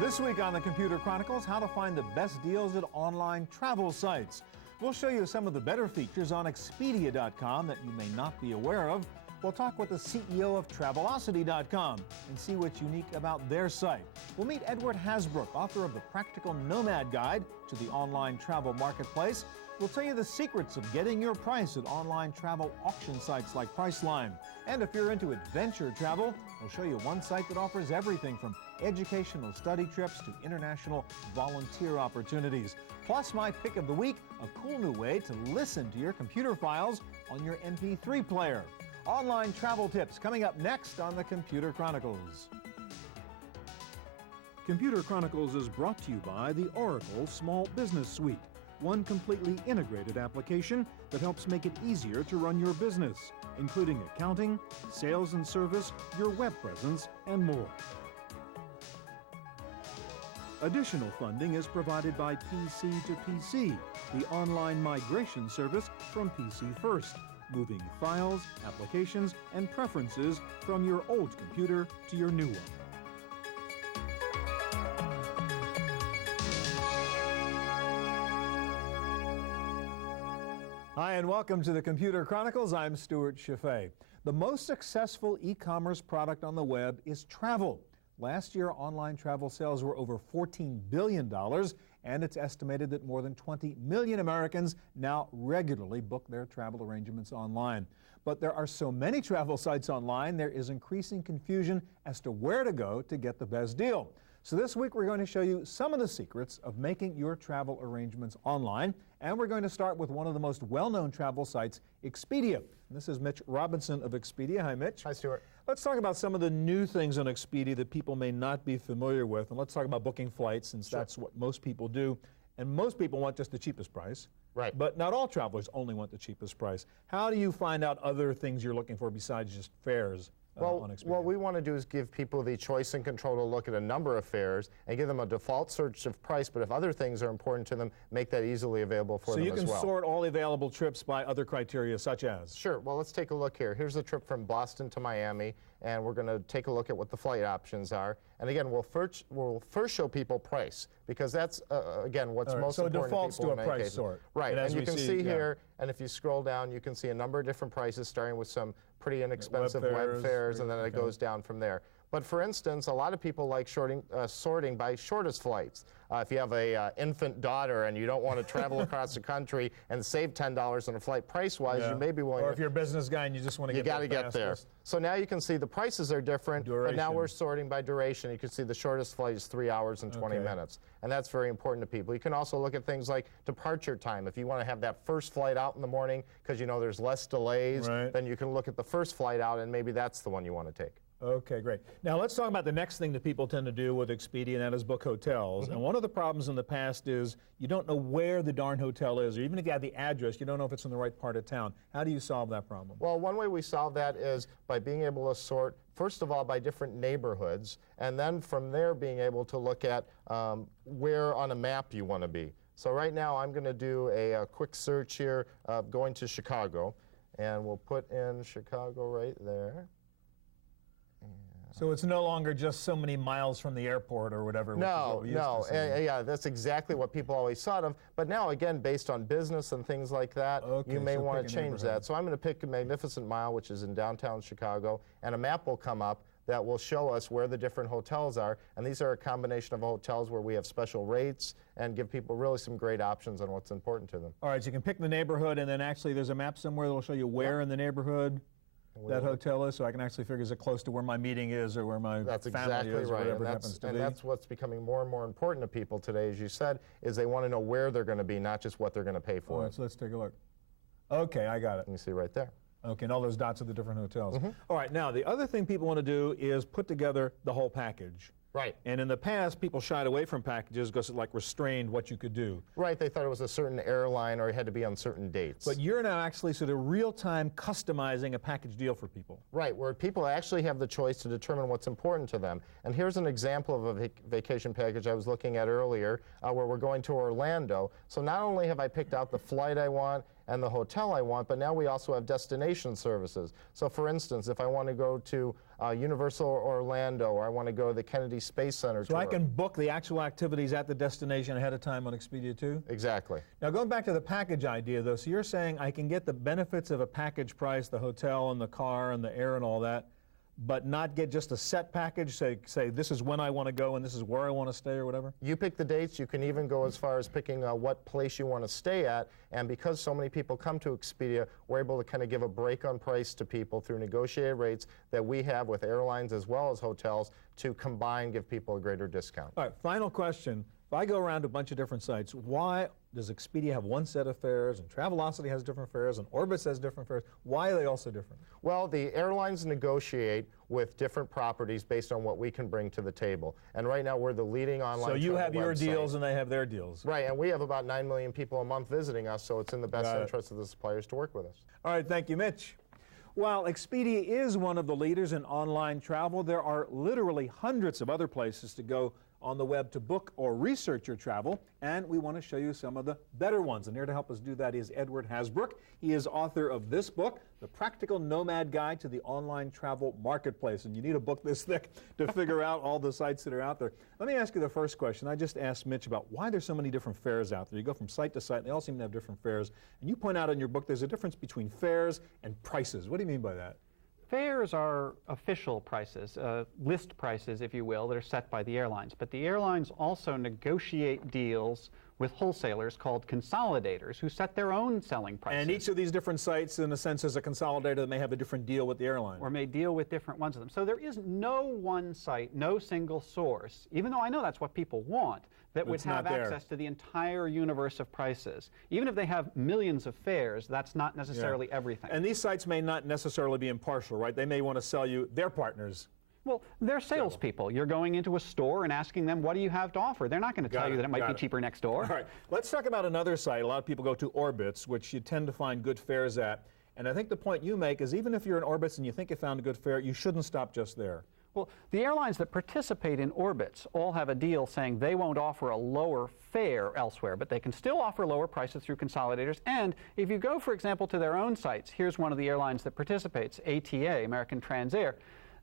This week on the Computer Chronicles, how to find the best deals at online travel sites. We'll show you some of the better features on Expedia.com that you may not be aware of. We'll talk with the CEO of Travelocity.com and see what's unique about their site. We'll meet Edward Hasbrook, author of the Practical Nomad Guide to the Online Travel Marketplace. We'll tell you the secrets of getting your price at online travel auction sites like Priceline. And if you're into adventure travel, we'll show you one site that offers everything from educational study trips to international volunteer opportunities. Plus, my pick of the week, a cool new way to listen to your computer files on your MP3 player. Online travel tips coming up next on the Computer Chronicles. Computer Chronicles is brought to you by the Oracle Small Business Suite. One completely integrated application that helps make it easier to run your business, including accounting, sales and service, your web presence, and more. Additional funding is provided by PC to PC, the online migration service from PC First, moving files, applications, and preferences from your old computer to your new one. Hi, and welcome to the Computer Chronicles. I'm Stuart Chaffee. The most successful e-commerce product on the web is Travle. Last year, online travel sales were over $14 billion, and it's estimated that more than 20 million Americans now regularly book their travel arrangements online. But there are so many travel sites online, there is increasing confusion as to where to go to get the best deal. So this week we're going to show you some of the secrets of making your travel arrangements online, and we're going to start with one of the most well-known travel sites, Expedia. And this is Mitch Robinson of Expedia. Hi, Mitch. Hi, Stuart. Let's talk about some of the new things on Expedia that people may not be familiar with, and let's talk about booking flights, since that's what most people do, and most people want just the cheapest price. Right. But not all travelers only want the cheapest price. How do you find out other things you're looking for besides just fares? What we want to do is give people the choice and control to look at a number of fares and give them a default search of price, but if other things are important to them, make that easily available for them as well. So you can sort all available trips by other criteria, such as? Sure. Well, let's take a look here. Here's a trip from Boston to Miami, and we're going to take a look at what the flight options are. And again, we'll first show people price, because that's, again, what's most important to people. So it defaults to a price sort. Right. And you can see here, and if you scroll down, you can see a number of different prices, starting with some pretty inexpensive web fares, and then it goes down from there. But for instance, a lot of people like sorting by shortest flights. If you have an infant daughter and you don't want to travel across the country and save $10 on a flight price-wise, you may be willing to... Or if you're a business guy and you just want to get there. You got to get there. So now you can see the prices are different, but now we're sorting by duration. You can see the shortest flight is 3 hours and 20 minutes, and that's very important to people. You can also look at things like departure time. If you want to have that first flight out in the morning because you know there's less delays, then you can look at the first flight out, and maybe that's the one you want to take. Okay, great. Now let's talk about the next thing that people tend to do with Expedia, and that is book hotels. And one of the problems in the past is you don't know where the darn hotel is, or even if you have the address, you don't know if it's in the right part of town. How do you solve that problem? Well, one way we solve that is by being able to sort, first of all, by different neighborhoods, and then from there being able to look at where on a map you want to be. So right now I'm going to do a quick search here of going to Chicago, and we'll put in Chicago right there. So it's no longer just so many miles from the airport or whatever. Yeah, that's exactly what people always thought of. But now, again, based on business and things like that, you may want to change that. So I'm going to pick a Magnificent Mile, which is in downtown Chicago, and a map will come up that will show us where the different hotels are. And these are a combination of hotels where we have special rates and give people really some great options on what's important to them. All right, so you can pick the neighborhood, and then actually there's a map somewhere that will show you where in the neighborhood that hotel is, so I can actually figure, is it close to where my meeting is or where my family is, or whatever it happens to be. And that's what's becoming more and more important to people today, as you said, is they want to know where they're going to be, not just what they're going to pay for. So let's take a look. Okay, I got it. You see right there. Okay, and all those dots are the different hotels. All right, now the other thing people want to do is put together the whole package. Right. And in the past, people shied away from packages because it restrained what you could do. Right, they thought it was a certain airline or it had to be on certain dates. But you're now actually sort of real-time customizing a package deal for people. Right, where people actually have the choice to determine what's important to them. And here's an example of a vacation package I was looking at earlier, where we're going to Orlando. So not only have I picked out the flight I want and the hotel I want, but now we also have destination services. So for instance, if I want to go to Universal Orlando, or I want to go to the Kennedy Space Center So tour. I can book the actual activities at the destination ahead of time on Expedia too? Exactly. Now going back to the package idea though, so you're saying I can get the benefits of a package price, the hotel and the car and the air and all that, but not get just a set package, say this is when I want to go and this is where I want to stay or whatever? You pick the dates. You can even go as far as picking what place you want to stay at. And because so many people come to Expedia, we're able to kind of give a break on price to people through negotiated rates that we have with airlines as well as hotels to combine, give people a greater discount. All right, final question. If I go around to a bunch of different sites, why does Expedia have one set of fares and Travelocity has different fares and Orbitz has different fares? Why are they all so different? Well, the airlines negotiate with different properties based on what we can bring to the table. And right now we're the leading online So you have your website. deals and they have their deals. Right, and we have about 9 million people a month visiting us, so it's in the best interest of the suppliers to work with us. All right, thank you, Mitch. While Expedia is one of the leaders in online travel, there are literally hundreds of other places to go on the web to book or research your travel, and we want to show you some of the better ones. And here to help us do that is Edward Hasbrook. He is author of this book, The Practical Nomad Guide to the Online Travel Marketplace. And you need a book this thick to figure out all the sites that are out there. Let me ask you the first question. I just asked Mitch about why there's so many different fares out there. You go from site to site, and they all seem to have different fares. And you point out in your book there's a difference between fares and prices. What do you mean by that? Fares are official prices, list prices, if you will, that are set by the airlines. But the airlines also negotiate deals with wholesalers called consolidators who set their own selling prices. And each of these different sites, in a sense, is a consolidator that may have a different deal with the airline. Or may deal with different ones of them. So there is no one site, no single source, even though I know that's what people want, that would have access to the entire universe of prices. Even if they have millions of fares, that's not necessarily everything. And these sites may not necessarily be impartial, right? They may want to sell you their partners. Well, they're salespeople. You're going into a store and asking them, what do you have to offer? They're not going to tell you that it might be cheaper next door. All right. Let's talk about another site. A lot of people go to Orbitz, which you tend to find good fares at. And I think the point you make is even if you're in Orbitz and you think you found a good fare, you shouldn't stop just there. Well, the airlines that participate in Orbitz all have a deal saying they won't offer a lower fare elsewhere, but they can still offer lower prices through consolidators. And if you go, for example, to their own sites, here's one of the airlines that participates, ATA, American Transair.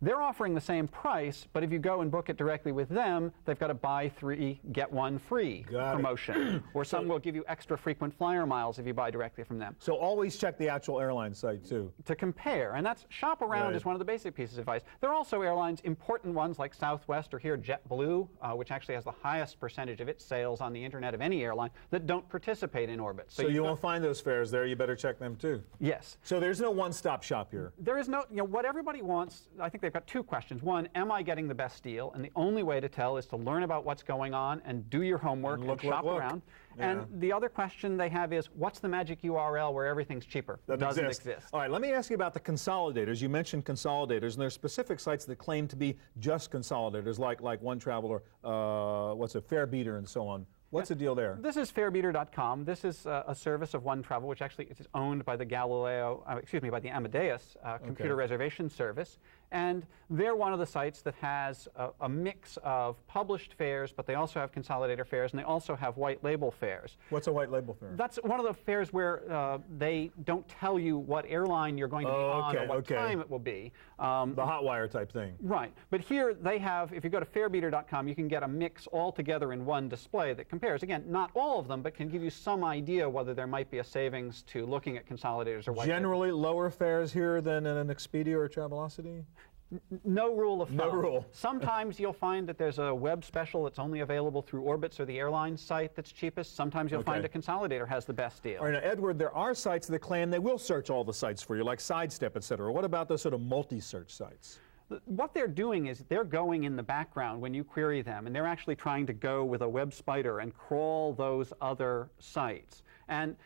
They're offering the same price, but if you go and book it directly with them, they've got a buy 3, get 1 free promotion. Or some will give you extra frequent flyer miles if you buy directly from them. So always check the actual airline site, too. To compare. And that's shop around is one of the basic pieces of advice. There are also airlines, important ones like Southwest or here JetBlue, which actually has the highest percentage of its sales on the internet of any airline, that don't participate in Orbitz. So you won't find those fares there. You better check them, too. Yes. So there's no one-stop shop here. There is no, what everybody wants, I think they've got 2 questions. One, am I getting the best deal? And the only way to tell is to learn about what's going on and do your homework and shop around. Yeah. And the other question they have is, what's the magic URL where everything's cheaper? That doesn't exist. All right, let me ask you about the consolidators. You mentioned consolidators, and there's specific sites that claim to be just consolidators, like One Traveler, Farebeater, and so on. What's the deal there? This is farebeater.com. This is a service of One Travel, which actually is owned by the by the Amadeus computer reservation service. And they're one of the sites that has a mix of published fares, but they also have consolidator fares, and they also have white label fares. What's a white label fare? That's one of the fares where they don't tell you what airline you're going to be on or what time it will be. The hotwire type thing. Right. But here they have, if you go to farebeater.com, you can get a mix all together in one display that compares. Again, not all of them, but can give you some idea whether there might be a savings to looking at consolidators or white label. Generally lower fares here than in an Expedia or Travelocity? No rule of thumb. No rule. Sometimes you'll find that there's a web special that's only available through Orbitz or the airline site that's cheapest. Sometimes you'll find a consolidator has the best deal. All right, now, Edward, there are sites that claim they will search all the sites for you, like Sidestep, et cetera. What about those sort of multi-search sites? What they're doing is they're going in the background when you query them, and they're actually trying to go with a web spider and crawl those other sites. And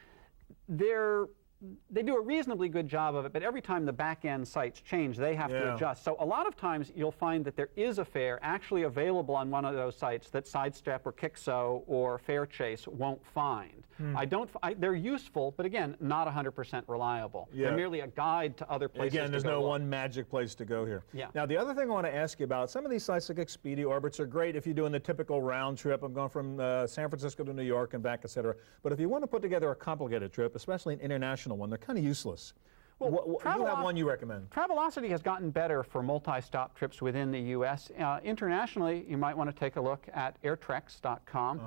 they do a reasonably good job of it, but every time the back-end sites change, they have to adjust. So a lot of times you'll find that there is a fare actually available on one of those sites that Sidestep or Kixo or Fairchase won't find. They're useful, but again, not 100% reliable. They're merely a guide to other places. Again, there's no one magic place to go here. Now, the other thing I want to ask you about, some of these sites like Expedia, Orbitz are great if you're doing the typical round trip. I'm going from San Francisco to New York and back, et cetera. But if you want to put together a complicated trip, especially an international one, they're kind of useless. Well, you have one you recommend. Travelocity has gotten better for multi-stop trips within the U.S. Internationally, you might want to take a look at airtrex.com.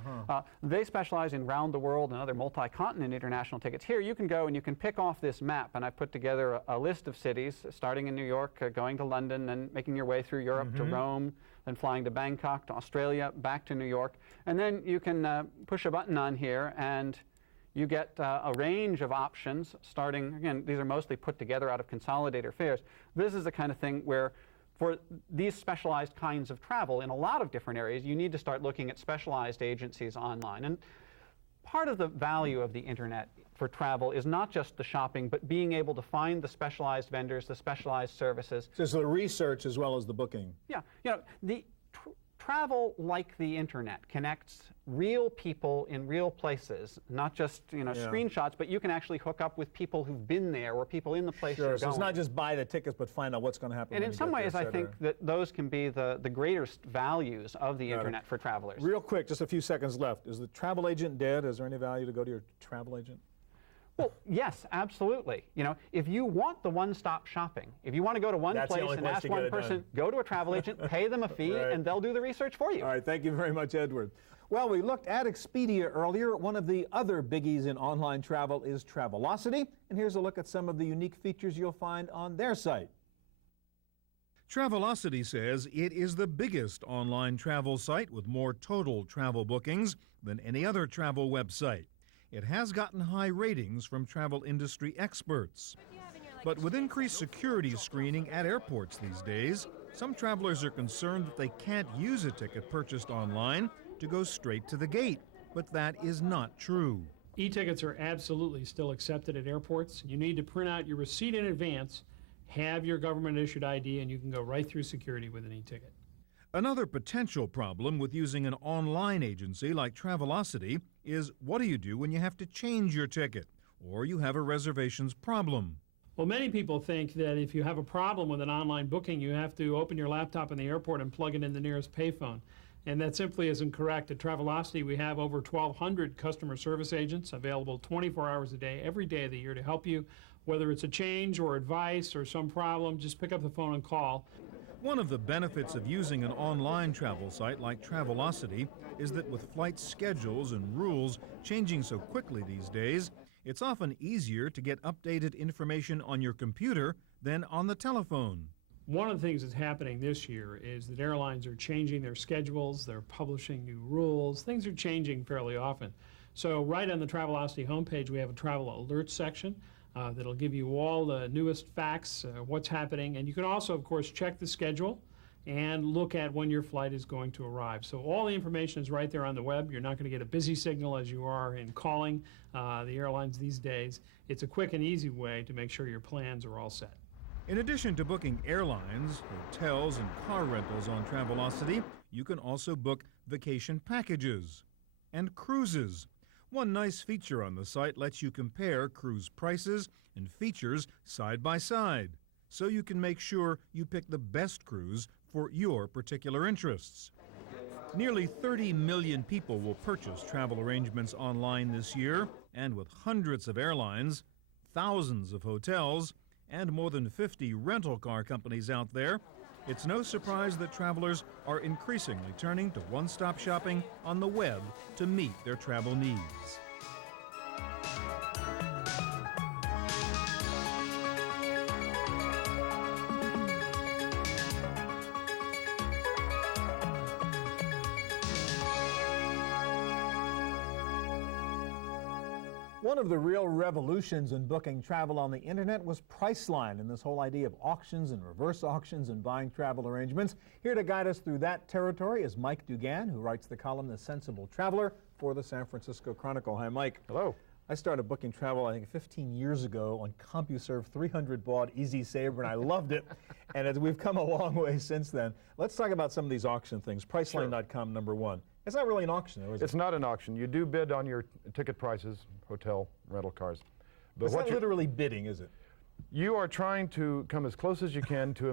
They specialize in round the world and other multi-continent international tickets. Here, you can go and you can pick off this map, and I put together a list of cities, starting in New York, going to London, and making your way through Europe to Rome, then flying to Bangkok, to Australia, back to New York. And then you can push a button on here, and you get a range of options starting, again, these are mostly put together out of consolidator fares. This is the kind of thing where for these specialized kinds of travel in a lot of different areas, you need to start looking at specialized agencies online. And part of the value of the internet for travel is not just the shopping, but being able to find the specialized vendors, the specialized services. So it's the research as well as the booking. Yeah, you know, the travel, like the internet, connects real people in real places, not just, you know, screenshots, but you can actually hook up with people who've been there or people in the place you're going. So it's not just buy the tickets, but find out what's going to happen. And in some ways, I think that those can be the greatest values of the internet for travelers. Real quick, just a few seconds left. Is the travel agent dead? Is there any value to go to your travel agent? Well, yes, absolutely. You know, if you want the one-stop shopping, if you want to go to one place and ask one person, go to a travel agent, pay them a fee, and they'll do the research for you. All right, thank you very much, Edward. Well, we looked at Expedia earlier. One of the other biggies in online travel is Travelocity, and here's a look at some of the unique features you'll find on their site. Travelocity says it is the biggest online travel site with more total travel bookings than any other travel website. It has gotten high ratings from travel industry experts. But with increased security screening at airports these days, some travelers are concerned that they can't use a ticket purchased online to go straight to the gate. But that is not true. E-tickets are absolutely still accepted at airports. You need to print out your receipt in advance, have your government-issued ID, and you can go right through security with an e-ticket. Another potential problem with using an online agency like Travelocity is, what do you do when you have to change your ticket or you have a reservations problem? Well, many people think that if you have a problem with an online booking, you have to open your laptop in the airport and plug it in the nearest payphone. And that simply isn't correct. At Travelocity, we have over 1,200 customer service agents available 24 hours a day, every day of the year to help you. Whether it's a change or advice or some problem, just pick up the phone and call. One of the benefits of using an online travel site like Travelocity is that with flight schedules and rules changing so quickly these days, it's often easier to get updated information on your computer than on the telephone. One of the things that's happening this year is that airlines are changing their schedules, they're publishing new rules, things are changing fairly often. So right on the Travelocity homepage, we have a travel alert section that'll give you all the newest facts, what's happening, and you can also, of course, check the schedule and look at when your flight is going to arrive. So all the information is right there on the web. You're not going to get a busy signal as you are in calling the airlines these days. It's a quick and easy way to make sure your plans are all set. In addition to booking airlines, hotels, and car rentals on Travelocity, you can also book vacation packages and cruises. One nice feature on the site lets you compare cruise prices and features side by side, so you can make sure you pick the best cruise for your particular interests. Nearly 30 million people will purchase travel arrangements online this year, and with hundreds of airlines, thousands of hotels, and more than 50 rental car companies out there, it's no surprise that travelers are increasingly turning to one-stop shopping on the web to meet their travel needs. One of the real revolutions in booking travel on the internet was Priceline and this whole idea of auctions and reverse auctions and buying travel arrangements. Here to guide us through that territory is Mike Dugan, who writes the column The Sensible Traveler for the San Francisco Chronicle. Hi, Mike. Hello. I started booking travel, I think, 15 years ago on CompuServe 300 baud Easy Saver, and I loved it. And we've come a long way since then. Let's talk about some of these auction things. Priceline.com, number one. It's not really an auction, though, is it? It's not an auction. You do bid on your ticket prices, hotel, rental cars. But it's not literally bidding, is it? You are trying to come as close as you can to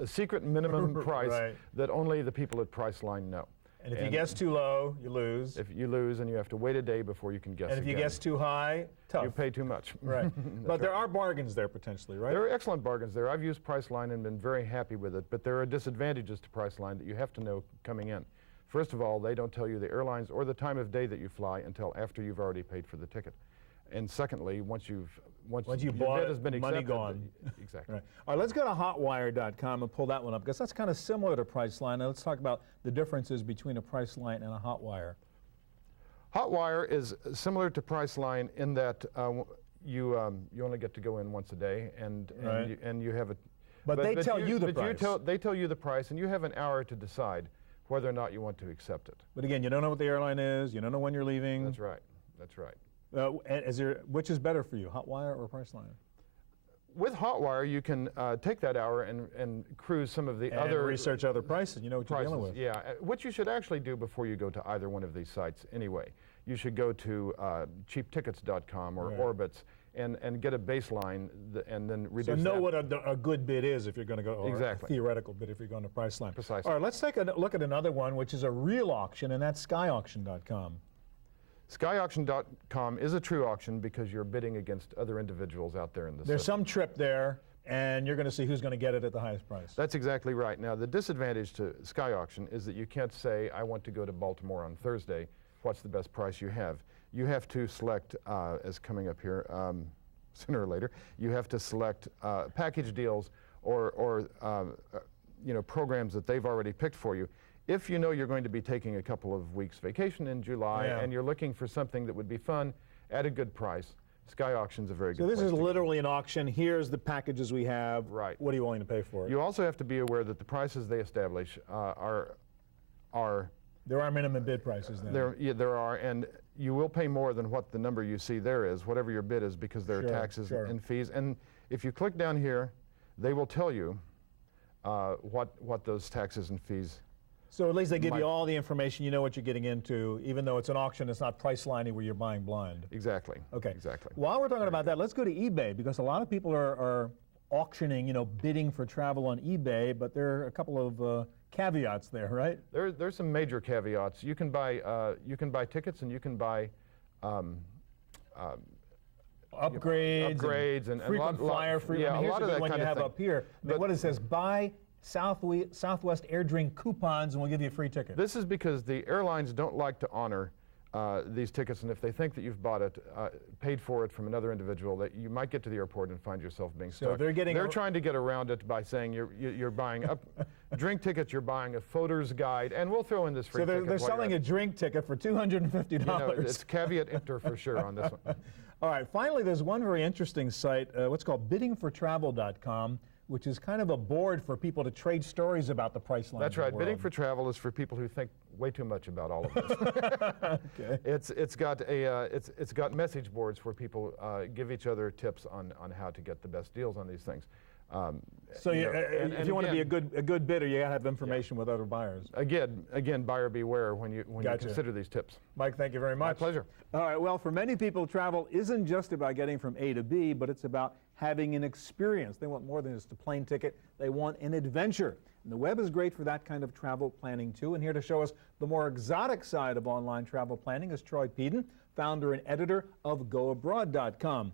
a secret minimum price that only the people at Priceline know. And if you guess too low, you lose. If you lose, and you have to wait a day before you can guess And if you again. guess too high, tough. You pay too much. Right. But there are bargains there potentially, right? There are excellent bargains there. I've used Priceline and been very happy with it, but there are disadvantages to Priceline that you have to know coming in. First of all, they don't tell you the airlines or the time of day that you fly until after you've already paid for the ticket. And secondly, once you bought bid it, has been money accepted, gone. Exactly. Right. All right, let's go to hotwire.com and pull that one up, because that's kind of similar to Priceline. Now let's talk about the differences between a Priceline and a Hotwire. Hotwire is similar to Priceline in that you only get to go in once a day, and you have a. But they tell you the price. They tell you the price, and you have an hour to decide whether or not you want to accept it. But again, you don't know what the airline is. You don't know when you're leaving. That's right. That's right. Which is better for you, Hotwire or Priceline? With Hotwire, you can take that hour and cruise some of the other... research other prices. You know what you're dealing with. Yeah, what you should actually do before you go to either one of these sites anyway, you should go to cheaptickets.com or Orbitz and get a baseline and then reduce So know what a good bid is if you're going to go, or exactly. a theoretical bid if you're going to Priceline. Precisely. All right, let's take a look at another one, which is a real auction, and that's skyauction.com. Skyauction.com is a true auction because you're bidding against other individuals out there in the There's system. some trip there, and you're going to see who's going to get it at the highest price. That's exactly right. Now, the disadvantage to Sky Auction is that you can't say, I want to go to Baltimore on Thursday. What's the best price you have? You have to select, as coming up here sooner or later, you have to select package deals or programs that they've already picked for you. If you know you're going to be taking a couple of weeks vacation in July and you're looking for something that would be fun at a good price, Sky Auction's a very good place. So this is literally an auction. Here's the packages we have. Right. What are you willing to pay for it? You also have to be aware that the prices they establish are There are minimum bid prices then. There are, and you will pay more than what the number you see there is, whatever your bid is, because there are taxes and fees. And if you click down here, they will tell you what those taxes and fees. So at least they give you all the information. You know what you're getting into, even though it's an auction. It's not Priceline where you're buying blind. Exactly. Okay. Exactly. While we're talking about that, let's go to eBay, because a lot of people are auctioning, bidding for travel on eBay, but there are a couple of caveats there, right? There's some major caveats. You can buy tickets, and you can buy upgrades and frequent flyer free. Yeah, I mean, a lot of that one kind you of have thing. up here. What it says: buy Southwest Air Drink coupons, and we'll give you a free ticket. This is because the airlines don't like to honor these tickets, and if they think that you've bought it, paid for it from another individual, that you might get to the airport and find yourself being stuck. So they're trying to get around it by saying you're buying drink tickets, you're buying a floater's guide, and we'll throw in this free ticket. So they're selling a drink ticket for $250. It's caveat emptor for sure on this one. All right, finally, there's one very interesting site, what's called biddingfortravel.com, which is kind of a board for people to trade stories about the Priceline. That's right. Bidding for Travel is for people who think way too much about all of this. Okay. It's got message boards where people give each other tips on how to get the best deals on these things. So if you want to be a good bidder, you got to have information with other buyers. Again, buyer beware when you consider these tips. Mike, thank you very much. My pleasure. All right. Well, for many people, travel isn't just about getting from A to B, but it's about having an experience. They want more than just a plane ticket. They want an adventure. And the web is great for that kind of travel planning, too. And here to show us the more exotic side of online travel planning is Troy Peden, founder and editor of GoAbroad.com.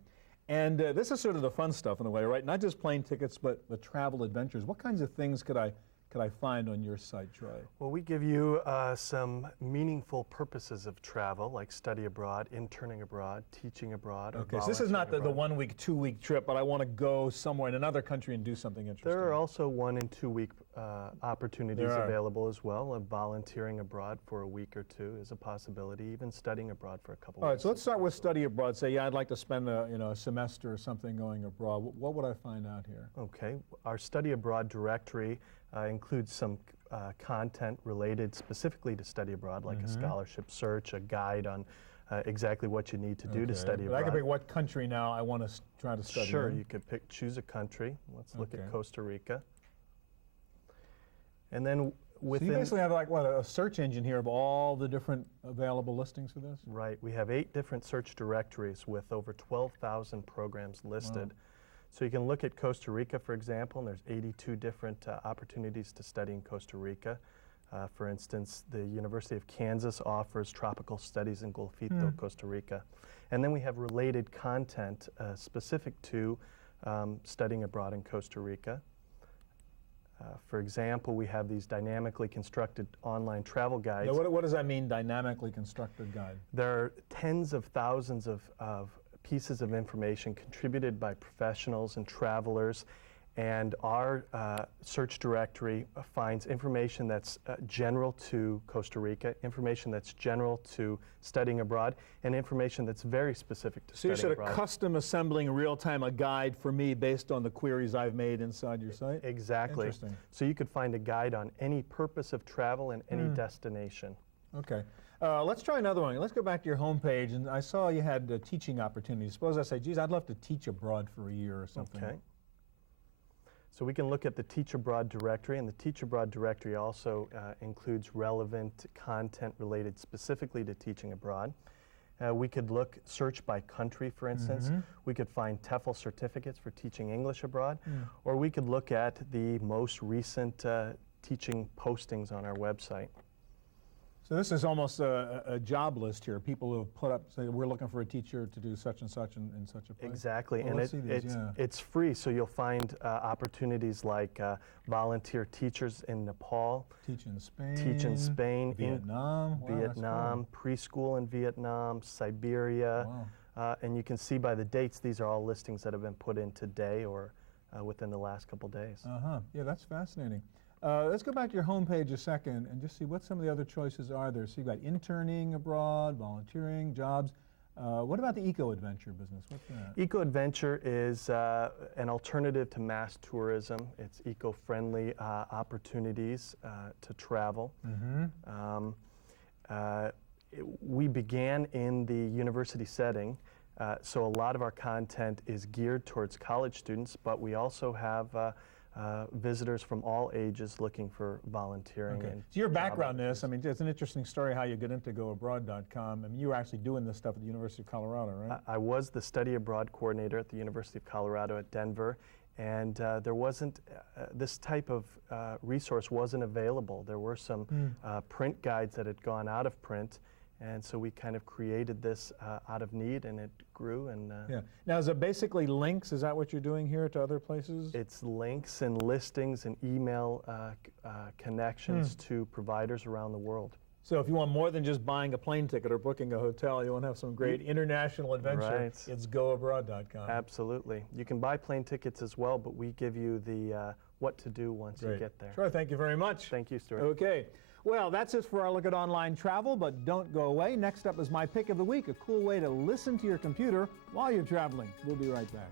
And this is sort of the fun stuff in a way, right? Not just plane tickets, but the travel adventures. What kinds of things could I find on your site, Troy? Well, we give you some meaningful purposes of travel, like study abroad, interning abroad, teaching abroad. Okay, so this is not the 1 week, 2 week trip, but I want to go somewhere in another country and do something interesting. There are also 1 and 2 week opportunities available as well. Volunteering abroad for a week or two is a possibility, even studying abroad for a couple of weeks. All right, so let's start with study abroad. Say, I'd like to spend a semester or something going abroad. What would I find out here? Okay, our study abroad directory includes some content related specifically to study abroad, like a scholarship search, a guide on exactly what you need to do to study abroad. I can pick what country now I want to try to study Sure, in. you could choose a country. Let's look at Costa Rica. And then within... So you basically have a search engine here of all the different available listings for this? Right. We have 8 different search directories with over 12,000 programs listed. Wow. So you can look at Costa Rica, for example, and there's 82 different opportunities to study in Costa Rica. For instance, the University of Kansas offers tropical studies in Golfito, Costa Rica. And then we have related content specific to studying abroad in Costa Rica. For example, we have these dynamically constructed online travel guides. Now, what does that mean, dynamically constructed guide? There are tens of thousands of pieces of information contributed by professionals and travelers, and our search directory finds information that's general to Costa Rica, information that's general to studying abroad, and information that's very specific to studying abroad. So you're sort of custom assembling real-time a guide for me based on the queries I've made inside your site? Exactly. Interesting. So you could find a guide on any purpose of travel and any destination. Okay. Let's try another one. Let's go back to your homepage, and I saw you had teaching opportunities. Suppose I say, geez, I'd love to teach abroad for a year or something. Okay. So we can look at the Teach Abroad directory, and the Teach Abroad directory also includes relevant content related specifically to teaching abroad. We could search by country, for instance. We could find TEFL certificates for teaching English abroad, or we could look at the most recent teaching postings on our website. So this is almost a job list here. People who have put up, say, we're looking for a teacher to do such and such in such a place. Exactly, well, and it's free, so you'll find opportunities like volunteer teachers in Nepal. Teach in Spain. Vietnam. Vietnam, Wow, preschool in Vietnam, Siberia. Wow. And you can see by the dates, these are all listings that have been put in today or within the last couple days. Yeah, that's fascinating. Let's go back to your homepage a second and just see what some of the other choices are there. So you've got interning abroad, volunteering, jobs. What about the eco-adventure business? What's that? Eco-adventure is an alternative to mass tourism. It's eco-friendly opportunities to travel. We began in the university setting, so a lot of our content is geared towards college students, but we also have visitors from all ages looking for volunteering. Okay. And so your background in this, I mean, it's an interesting story how you get into goabroad.com. I mean, you were actually doing this stuff at the University of Colorado, right? I was the study abroad coordinator at the University of Colorado at Denver, and there wasn't, this type of resource wasn't available. There were some print guides that had gone out of print, and so we kind of created this out of need, and it grew. And yeah. Now, is it basically links? Is that what you're doing here to other places? It's links and listings and email connections to providers around the world. So if you want more than just buying a plane ticket or booking a hotel, you want to have some great international adventure, right. It's goabroad.com. Absolutely. You can buy plane tickets as well, but we give you the what to do once you get there. Sure, thank you very much. Thank you, Stuart. Okay. Well, that's it for our look at online travel, but don't go away. Next up is my pick of the week, a cool way to listen to your computer while you're traveling. We'll be right back.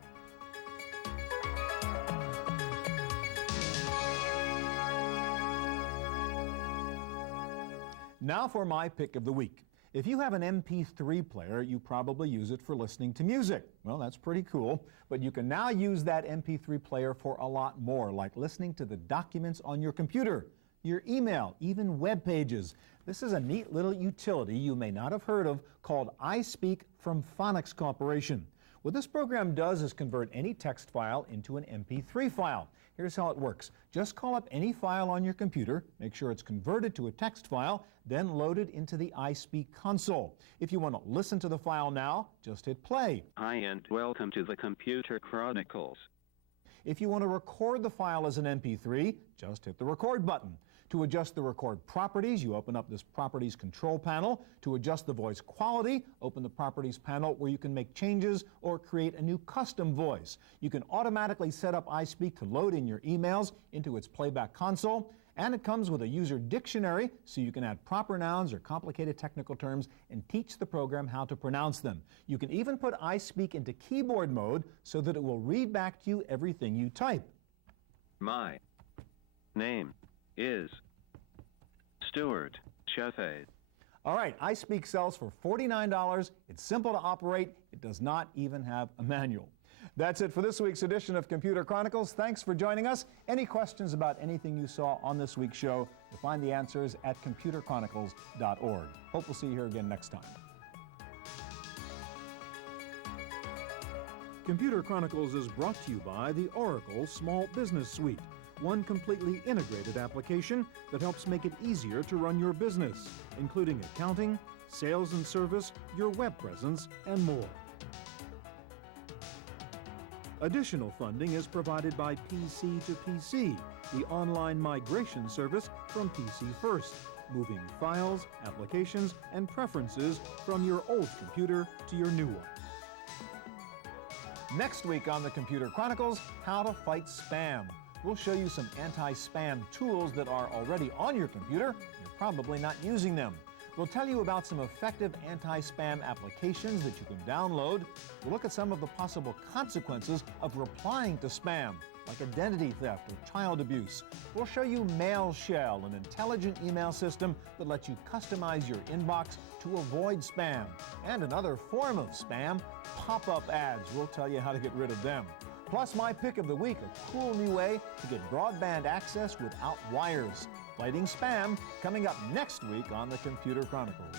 Now for my pick of the week. If you have an MP3 player, you probably use it for listening to music. Well, that's pretty cool, but you can now use that MP3 player for a lot more, like listening to the documents on your computer, your email, even web pages. This is a neat little utility you may not have heard of called iSpeak from Phonics Corporation. What this program does is convert any text file into an MP3 file. Here's how it works. Just call up any file on your computer, make sure it's converted to a text file, then load it into the iSpeak console. If you want to listen to the file now, just hit play. Hi and welcome to the Computer Chronicles. If you want to record the file as an MP3, just hit the record button. To adjust the record properties, you open up this Properties Control panel. To adjust the voice quality, open the Properties panel where you can make changes or create a new custom voice. You can automatically set up iSpeak to load in your emails into its playback console. And it comes with a user dictionary so you can add proper nouns or complicated technical terms and teach the program how to pronounce them. You can even put iSpeak into keyboard mode so that it will read back to you everything you type. My name is Stuart Chaffee. All right, iSpeak sells for $49. It's simple to operate. It does not even have a manual. That's it for this week's edition of Computer Chronicles. Thanks for joining us. Any questions about anything you saw on this week's show, you'll find the answers at computerchronicles.org. Hope we'll see you here again next time. Computer Chronicles is brought to you by the Oracle Small Business Suite. one completely integrated application that helps make it easier to run your business, including accounting, sales and service, your web presence, and more. Additional funding is provided by PC to PC, the online migration service from PC First, moving files, applications, and preferences from your old computer to your new one. Next week on the Computer Chronicles, how to fight spam. We'll show you some anti-spam tools that are already on your computer. You're probably not using them. We'll tell you about some effective anti-spam applications that you can download. We'll look at some of the possible consequences of replying to spam, like identity theft or child abuse. We'll show you MailShell, an intelligent email system that lets you customize your inbox to avoid spam. And another form of spam, pop-up ads. We'll tell you how to get rid of them. Plus, my pick of the week, a cool new way to get broadband access without wires. Fighting spam, coming up next week on the Computer Chronicles.